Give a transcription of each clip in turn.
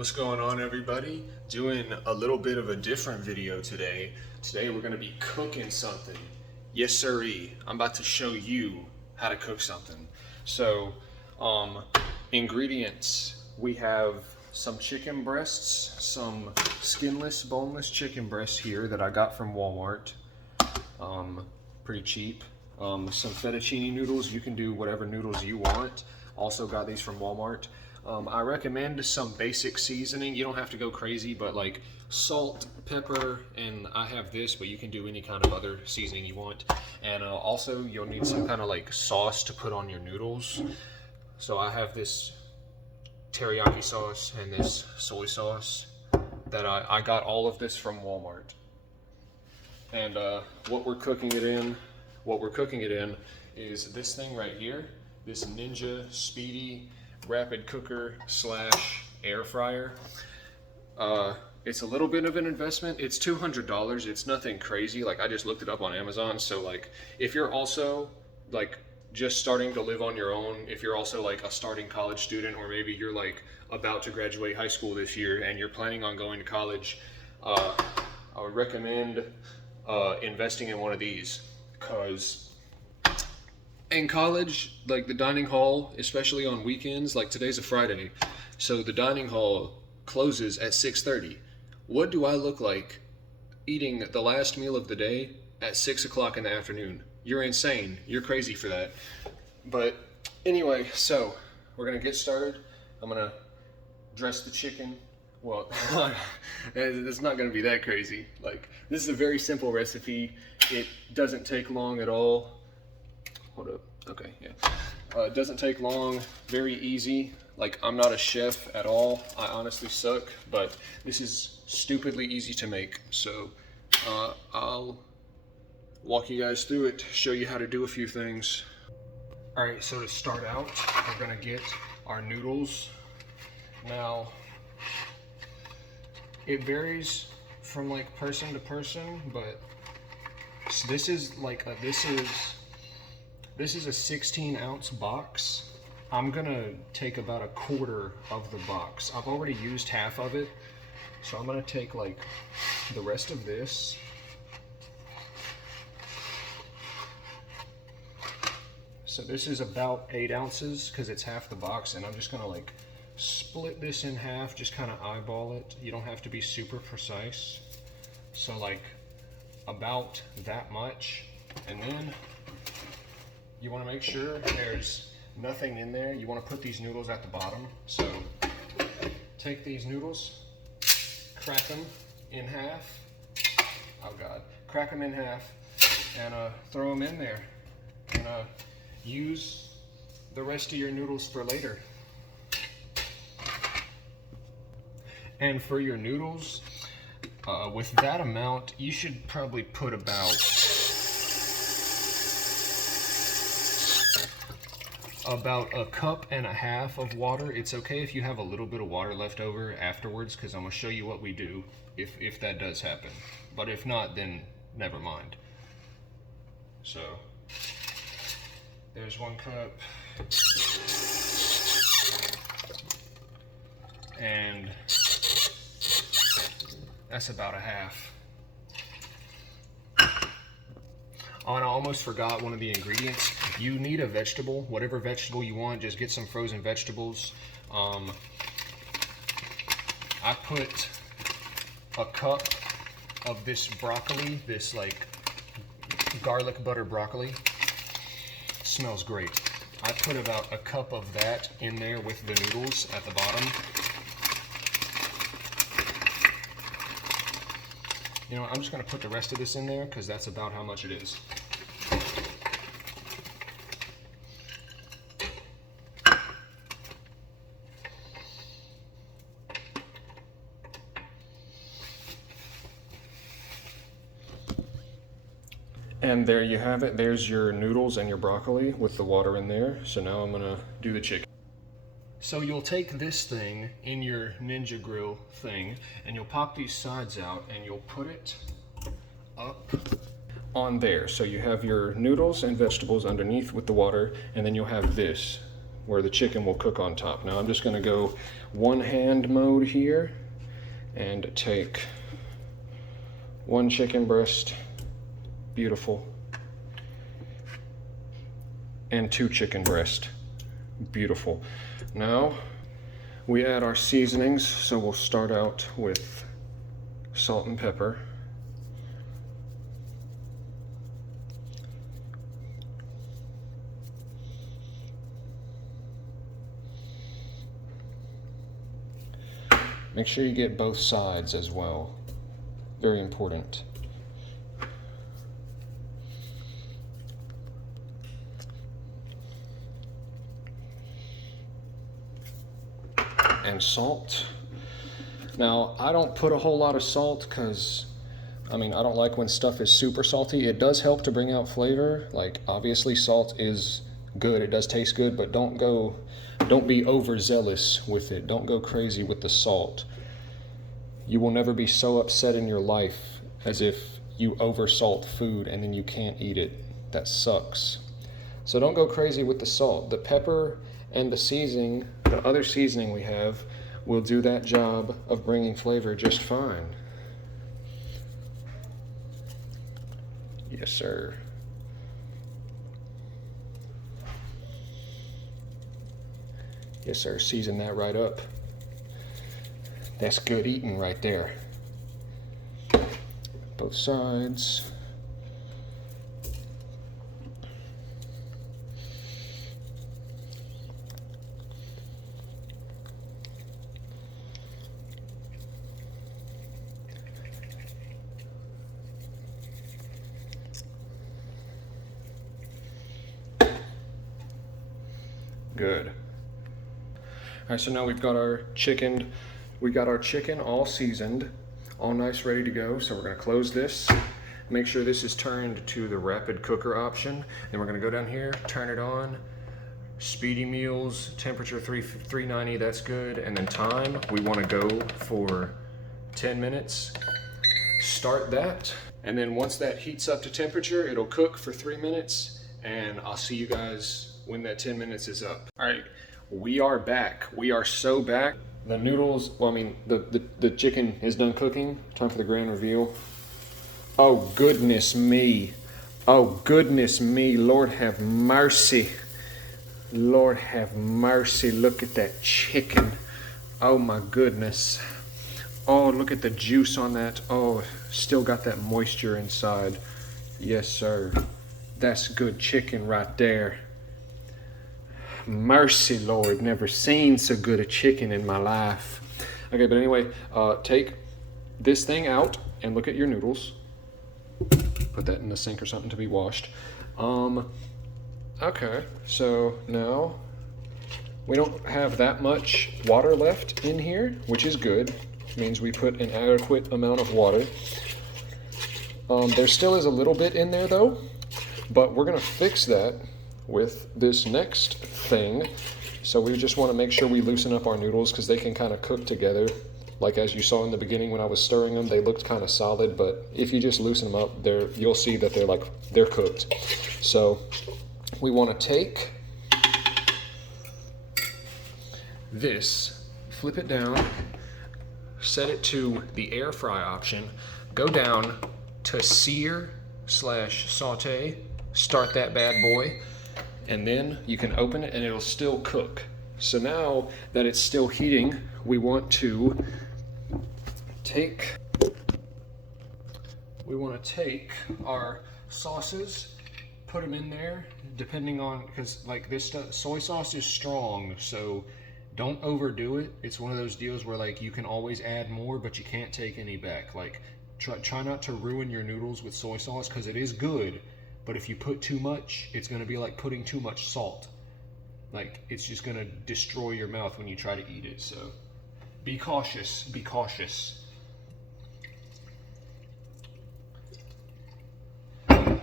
What's going on, everybody? Doing a little bit of a different video today. Today we're going to be cooking something. Yes sirree, I'm about to show you how to cook something. So, ingredients. We have some chicken breasts, some skinless, boneless chicken breasts here that I got from Walmart. Pretty cheap. Some fettuccine noodles. You can do whatever noodles you want. Also got these from Walmart. I recommend some basic seasoning. You don't have to go crazy, but like salt, pepper, and I have this, but you can do any kind of other seasoning you want. And also you'll need some kind of like sauce to put on your noodles. So I have this teriyaki sauce and this soy sauce that I got all of this from Walmart. And what we're cooking it in is this thing right here, this Ninja Speedy rapid cooker slash air fryer. It's a little bit of an investment. It's $200. It's nothing crazy. Like, I just looked it up on Amazon. So like, if you're also like just starting to live on your own, if you're also like a starting college student, or maybe you're like about to graduate high school this year and you're planning on going to college, I would recommend investing in one of these, because in college, like the dining hall, especially on weekends, like today's a Friday, so the dining hall closes at 6:30. What do I look like eating the last meal of the day at 6 o'clock in the afternoon? You're insane. You're crazy for that. But anyway, so we're gonna get started. I'm gonna dress the chicken. Well, it's not gonna be that crazy. Like, this is a very simple recipe. It doesn't take long at all. Hold up. Okay, yeah. It doesn't take long, very easy. Like, I'm not a chef at all. I honestly suck, but this is stupidly easy to make. So I'll walk you guys through it, show you how to do a few things. All right, so to start out, we're gonna get our noodles. Now, it varies from like person to person, but so this is like this is a 16-ounce box. I'm gonna take about a quarter of the box. I've already used half of it, so I'm gonna take like the rest of this. So this is about 8 ounces because it's half the box, and I'm just gonna like split this in half, just kind of eyeball it. You don't have to be super precise. So like about that much, and then you want to make sure there's nothing in there. You want to put these noodles at the bottom. So take these noodles, crack them in half. Oh God, crack them in half and throw them in there. And use the rest of your noodles for later. And for your noodles, with that amount, you should probably put about a cup and a half of water. It's okay if you have a little bit of water left over afterwards, because I'm going to show you what we do if that does happen. But if not, then never mind. So there's 1 cup. And that's about a half. Oh, and I almost forgot one of the ingredients. You need a vegetable, whatever vegetable you want. Just get some frozen vegetables. I put a cup of this broccoli, this like garlic butter broccoli. Smells great. I put about a cup of that in there with the noodles at the bottom. You know, I'm just gonna put the rest of this in there because that's about how much it is. And there you have it. There's your noodles and your broccoli with the water in there. So now I'm gonna do the chicken. So you'll take this thing in your Ninja Grill thing, and you'll pop these sides out, and you'll put it up on there. So you have your noodles and vegetables underneath with the water, and then you'll have this where the chicken will cook on top. Now I'm just gonna go one hand mode here and take one chicken breast, beautiful, and two chicken breast, beautiful. Now we add our seasonings, so we'll start out with salt and pepper. Make sure you get both sides as well. Very important. And salt. Now, I don't put a whole lot of salt because, I don't like when stuff is super salty. It does help to bring out flavor. Like, obviously salt is good. It does taste good, but don't be overzealous with it. Don't go crazy with the salt. You will never be so upset in your life as if you oversalt food and then you can't eat it. That sucks. So don't go crazy with the salt. The pepper and the seasoning, the other seasoning we have, will do that job of bringing flavor just fine. Yes, sir. Yes, sir. Season that right up. That's good eating right there. Both sides. Good. All right, so now we've got our chicken. We got our chicken all seasoned, all nice, ready to go. So we're gonna close this. Make sure this is turned to the rapid cooker option. Then we're gonna go down here, turn it on. Speedy meals, temperature 390, that's good. And then time, we wanna go for 10 minutes. Start that. And then once that heats up to temperature, it'll cook for 3 minutes. And I'll see you guys when that 10 minutes is up. All right, we are back. We are so back. The noodles, the chicken is done cooking. Time for the grand reveal. Oh, goodness me. Oh, goodness me. Lord have mercy. Lord have mercy. Look at that chicken. Oh, my goodness. Oh, look at the juice on that. Oh, still got that moisture inside. Yes, sir. That's good chicken right there. Mercy, Lord, never seen so good a chicken in my life. Okay, but anyway, take this thing out and look at your noodles. Put that in the sink or something to be washed. Okay, so now we don't have that much water left in here, which is good. It means we put an adequate amount of water. There still is a little bit in there though, but we're gonna fix that with this next thing. So we just want to make sure we loosen up our noodles because they can kind of cook together. Like as you saw in the beginning when I was stirring them, they looked kind of solid, but if you just loosen them up, you'll see that they're cooked. So we want to take this, flip it down, set it to the air fry option, go down to sear/saute, start that bad boy. And then you can open it and it'll still cook. So now that it's still heating, we want to take our sauces, put them in there, depending on, because like this stuff, soy sauce is strong, so don't overdo it. It's one of those deals where like you can always add more, but you can't take any back. Like try not to ruin your noodles with soy sauce because it is good. But if you put too much, it's going to be like putting too much salt. Like, it's just going to destroy your mouth when you try to eat it. So, be cautious. Be cautious. Okay,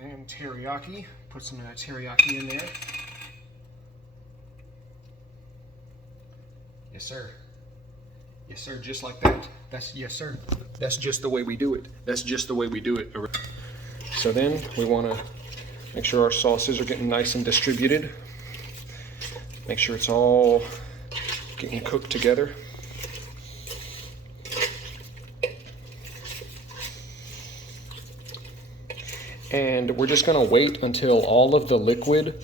and teriyaki. Put some of that teriyaki in there. Yes, sir. Yes, sir, just like that. Yes, sir. That's just the way we do it. That's just the way we do it. So then we want to make sure our sauces are getting nice and distributed. Make sure it's all getting cooked together. And we're just gonna wait until all of the liquid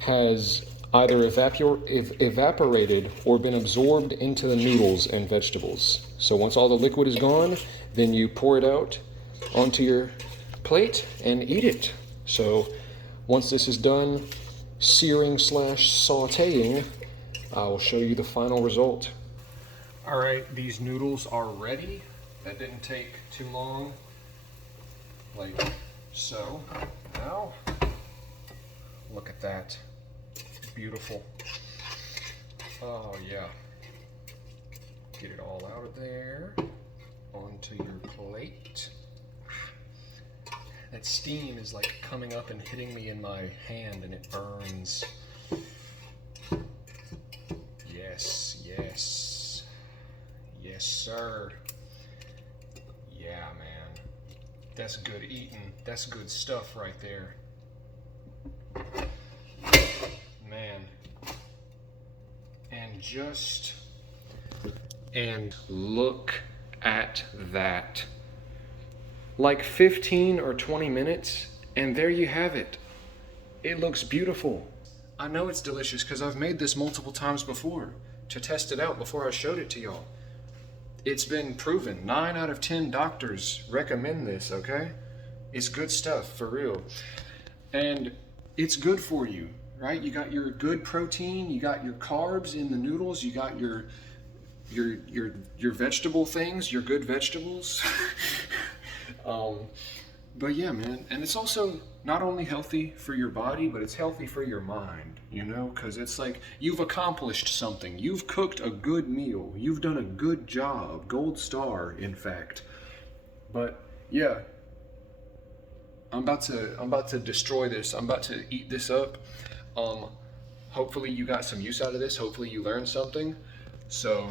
has either evaporated or been absorbed into the noodles and vegetables. So once all the liquid is gone, then you pour it out onto your plate and eat it. So once this is done searing slash sauteing, I will show you the final result. All right, these noodles are ready. That didn't take too long. Like so. Now, look at that. Beautiful. Oh yeah. Get it all out of there. Onto your plate. That steam is like coming up and hitting me in my hand and it burns. Yes, yes. Yes, sir. Yeah, man. That's good eating. That's good stuff right there. Man. And look at that. Like 15 or 20 minutes, and there you have it. It looks beautiful. I know it's delicious because I've made this multiple times before to test it out before I showed it to y'all. It's been proven. 9 out of 10 doctors recommend this, okay? It's good stuff, for real. And it's good for you, right? You got your good protein, you got your carbs in the noodles, you got your vegetable things, your good vegetables. But yeah, man, and it's also not only healthy for your body, but it's healthy for your mind, you know, because it's like you've accomplished something. You've cooked a good meal. You've done a good job. Gold star, in fact. But yeah, I'm about to destroy this. I'm about to eat this up. Hopefully you got some use out of this. Hopefully you learned something. So